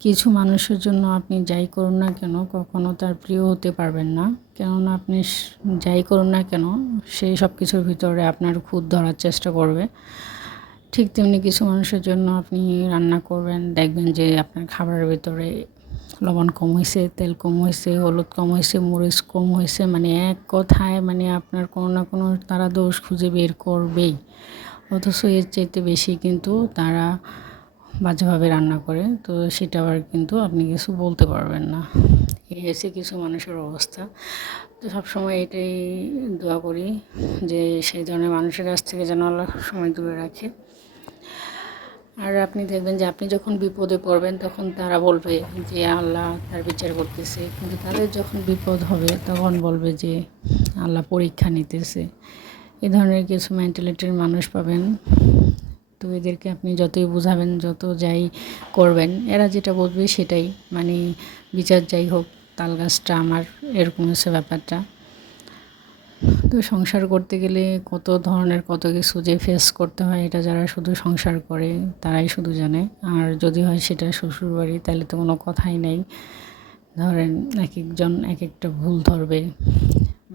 কিছু মানুষের জন্য আপনি যাই করুন না কেন কখনো তার প্রিয় হতে পারবেন না। কেননা আপনি যাই করুন না কেন সে সব কিছুর ভিতরে আপনার খুঁত ধরার চেষ্টা করবে। ঠিক তেমনি কিছু মানুষের জন্য আপনি রান্না করবেন, দেখবেন যে আপনার খাবারের ভিতরে লবণ কম হয়েছে, তেল কম হয়েছে, হলুদ কম হয়েছে, মরিচ কম হয়েছে, মানে এক কথায় মানে আপনার কোনো না কোনো তারা দোষ খুঁজে বের করবেই। অথচ এর চাইতে বেশি কিন্তু তারা বাজেভাবে রান্না করে, তো সেটা আবার কিন্তু আপনি কিছু বলতে পারবেন না। এই হচ্ছে কিছু মানুষের অবস্থা। তো সবসময় এটাই দোয়া করি যে সেই ধরনের মানুষের কাছ থেকে যেন আল্লাহ সবসময় দূরে রাখে। আর আপনি দেখবেন যে আপনি যখন বিপদে পড়বেন তখন তারা বলবে যে আল্লাহ তার বিচার করতেছে, কিন্তু তাদের যখন বিপদ হবে তখন বলবে যে আল্লাহ পরীক্ষা নিতেছে। এ ধরনের কিছু মেন্টালিটির মানুষ পাবেন। তো এদেরকে আপনি যতই বোঝাবেন, যত যাই করবেন, এরা যেটা বলবে সেটাই, মানে বিচার যাই হোক তাল গাছটা আমার, এরকম হচ্ছে ব্যাপারটা। তো সংসার করতে গেলে কত ধরনের কত কিছু যে ফেস করতে হয়, এটা যারা শুধু সংসার করে তারাই শুধু জানে। আর যদি হয় সেটা শ্বশুরবাড়ি, তাহলে তো কোনো কথাই নেই। ধরেন এক একজন এক একটা ভুল ধরবে,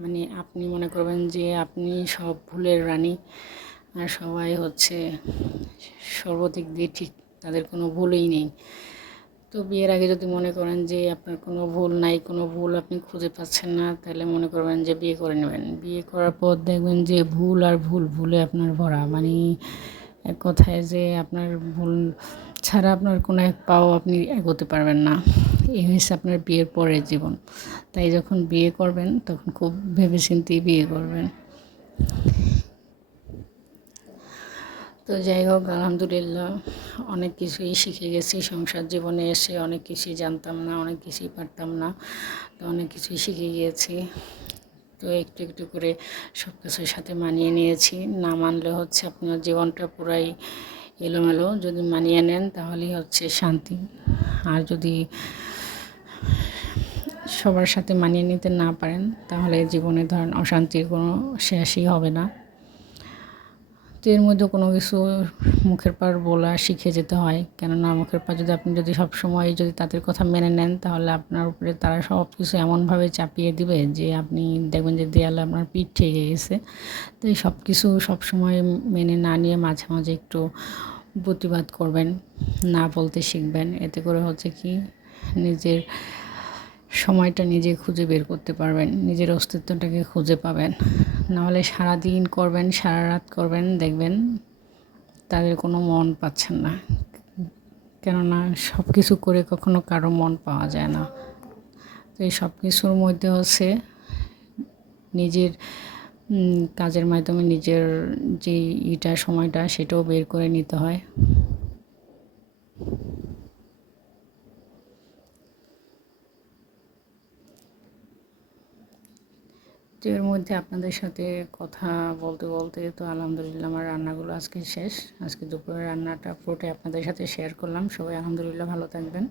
মানে আপনি মনে করবেন যে আপনি সব ভুলের রানী, আর সবাই হচ্ছে সর্বদিক দিয়ে ঠিক, তাদের কোনো ভুলই নেই। তো বিয়ের আগে যদি মনে করেন যে আপনার কোনো ভুল নাই, কোনো ভুল আপনি খুঁজে পাচ্ছেন না, তাহলে মনে করবেন যে বিয়ে করে নেবেন। বিয়ে করার পর দেখবেন যে ভুল আর ভুলে আপনার ভরা, মানে এক কথায় যে আপনার ভুল ছাড়া আপনার কোনো এক পাও আপনি এগোতে পারবেন না। এই হচ্ছে আপনার বিয়ের পরের জীবন। তাই যখন বিয়ে করবেন তখন খুব ভেবেচিন্তেই বিয়ে করবেন। তো যাই হোক, আলহামদুলিল্লাহ অনেক কিছুই শিখে গেছি সংসার জীবনে এসে। অনেক কিছুই জানতাম না, অনেক কিছুই পারতাম না, তো অনেক কিছুই শিখে গিয়েছি। তো একটু একটু করে সব কিছুর সাথে মানিয়ে নিয়েছি। না মানলে হচ্ছে আপনার জীবনটা পুরাই এলোমেলো। যদি মানিয়ে নেন তাহলেই হচ্ছে শান্তি। আর যদি সবার সাথে মানিয়ে নিতে না পারেন তাহলে জীবনে ধরেন অশান্তির কোনো শেষই হবে না। তো এর মধ্যে কোনো কিছু মুখের পার বলা শিখে যেতে হয়, কেননা মুখের পার যদি আপনি সবসময় যদি তাদের কথা মেনে নেন, তাহলে আপনার উপরে তারা সব কিছু এমনভাবে চাপিয়ে দিবে যে আপনি দেখবেন যে দেয়ালে আপনার পিঠ ঠেকে গেছে। তো এই সব কিছু সবসময় মেনে না নিয়ে মাঝে মাঝে একটু প্রতিবাদ করবেন, না বলতে শিখবেন। এতে করে হচ্ছে কি, নিজের সময়টা নিজে খুঁজে বের করতে পারবেন, নিজের অস্তিত্বটাকে খুঁজে পাবেন। নাহলে সারাদিন করবেন, সারা রাত করবেন, দেখবেন তাদের কোনো মন পাচ্ছেন না। কেননা সব কিছু করে কখনো কারো মন পাওয়া যায় না। তো এই সব কিছুর মধ্যে হচ্ছে নিজের কাজের মাধ্যমে নিজের যে সময়টা সেটাও বের করে নিতে হয়। তো এর মধ্যে আপনাদের সাথে কথা বলতে বলতে তো আলহামদুলিল্লাহ আমার রান্নাগুলো আজকে শেষ। আজকে দুপুরের রান্নাটা পুরোটাই আপনাদের সাথে শেয়ার করলাম। সবাই আলহামদুলিল্লাহ ভালো থাকবেন।